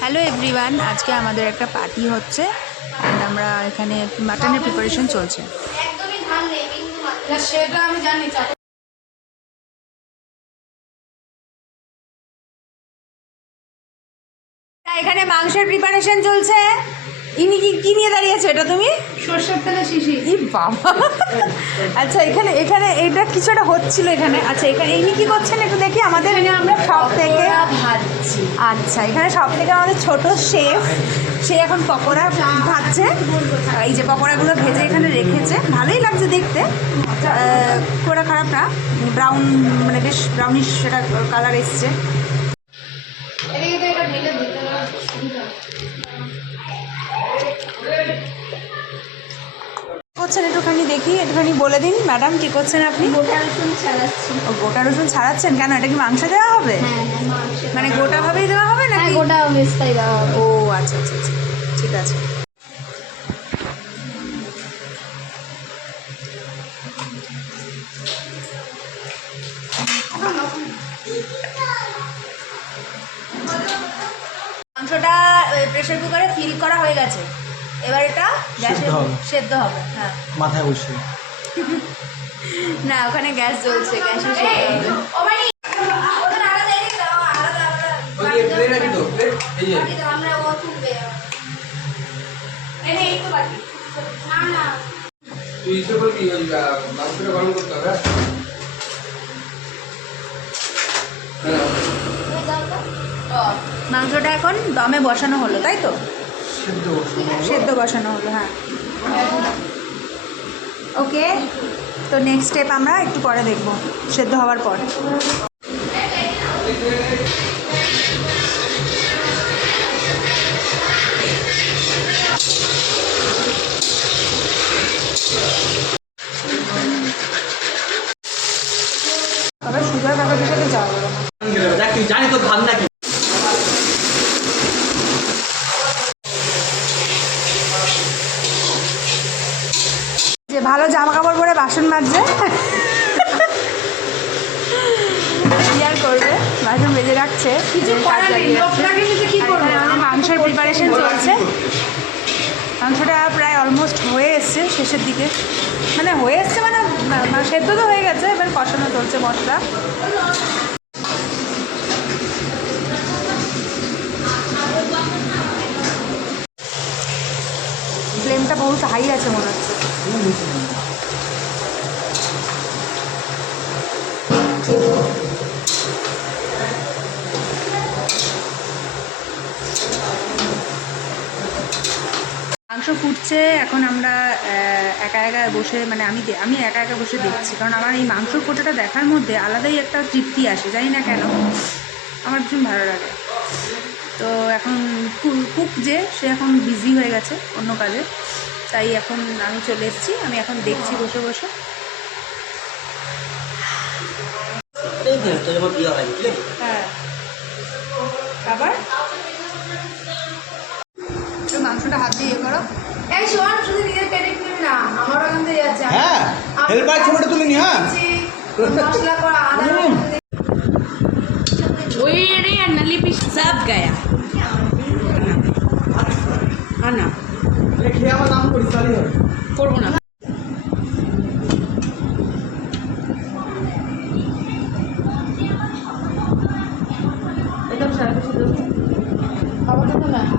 Hello everyone আজকে আমাদের একটা পার্টি হচ্ছে অ্যান্ড আমরা এখানে মাটনের প্রিপারেশন চলছে। সেটা আমি জানি এখানে মাংসের প্রিপারেশন চলছে। ইনি কি কি নিয়ে দাঁড়িয়েছো এটা তুমি? সর্ষের তেলে শিশি। ই বাবা। আচ্ছা এখানে এখানে এটা কিছু একটা হচ্ছিল এখানে। আচ্ছা এখানে ইনি কি করছেন একটু দেখি? আমাদের আমরা সব থেকে ভাজছি। আচ্ছা এখানে সব থেকে আমাদের ছোট শেফ সে এখন পকোড়া ভাজছে। এই যে পকোড়াগুলো ভেজে এখানে রেখেছে। ভালোই লাগছে দেখতে। আহ, খারাপ না। ব্রাউন মানে বেশ ব্রাউনিশ সেটা কালার এসছে। এদিকে তো এটা ঢেলে করছেন? একটুখানি দেখি একটুখানি বলে দিন। ম্যাডাম কি করছেন আপনি? গোটা রসুন চালাচ্ছি ও, গোটা রসুন ছাড়াচ্ছেন? কেন এটা কি মাংস দেওয়া হবে? হ্যাঁ হ্যাঁ মানে গোটাভাবেই দেওয়া হবে না হ্যাঁ গোটা বেস্তাই দেওয়া হবে। ও আচ্ছা আচ্ছা আচ্ছা। ঠিক আছে। মাংসটা প্রেশার কুকারে ফিল করা হয়ে গেছে। এবার এটা গ্যাসে সেদ্ধ হবে। হ্যাঁ। মাথায় বসে। না ওখানে গ্যাস জ্বলছে গ্যাসে সেদ্ধ তুই ইসে বলবি ওই গরম করতে হবে মাংসটা এখন দমে বসানো হলো তাই তো? সিদ্ধ বসানো হলো। হ্যাঁ। ওকে তো নেক্সট স্টেপ আমরা একটু পরে দেখব সেদ্ধ হওয়ার পর। তবে সুগার ব্যাপারটার সাথে যাওয়া জানি তো ধান নাকি ভালো জামা কাপড় পরে বাসন মাজছে কি আর করবে? বাসন বেজে রাখছে। মাংসের প্রিপারেশন চলছে। মাংসটা প্রায় অলমোস্ট হয়ে এসছে শেষের দিকে। মানে হয়ে এসছে মানে সেদ্ধ তো হয়ে গেছে এবার কষানো চলছে মশলা। ফ্লেমটা বহুত হাই আছে মনে হচ্ছে। মাংস ফুটছে, এখন আমরা একা একা বসে মানে আমি আমি একা একা বসে দেখছি, কারণ আমার এই মাংস ফোটাটা দেখার মধ্যে আলাদাই একটা তৃপ্তি আসে, জানি না কেন। আমার ভীষণ ভালো লাগে। তো এখন কুক যে, সে এখন বিজি হয়ে গেছে অন্য কাজে। তাই এখন আমি চলে এসেছি। আমি এখন দেখছি বসে বসে। হয়। হ্যাঁ আবার মাংসটা হাত দিয়ে ইয়ে করো। এই শোন শুধু নিজের ক্রেডিট নিবি না আমারও ওখান থেকে যাচ্ছে। হ্যাঁ হেল্পার ছবিটা তুলে নি হ্যাঁ মশলা করা আদা ওই রে নলি পিস। সব গয়া। না